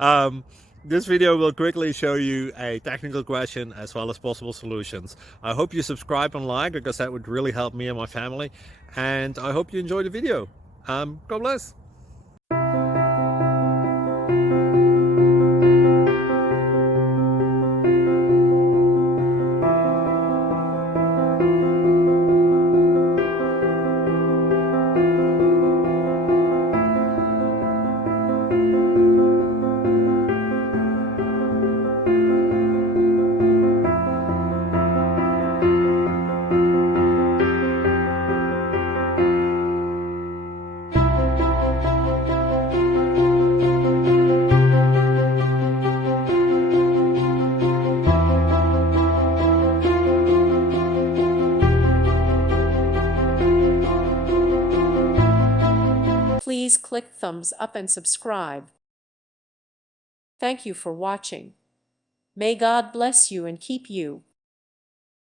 um, this video will quickly show you a technical question as well as possible solutions. I hope you subscribe and like, because that would really help me and my family. And I hope you enjoy the video. God bless. Please click thumbs up and subscribe. Thank you for watching. May God bless you and keep you.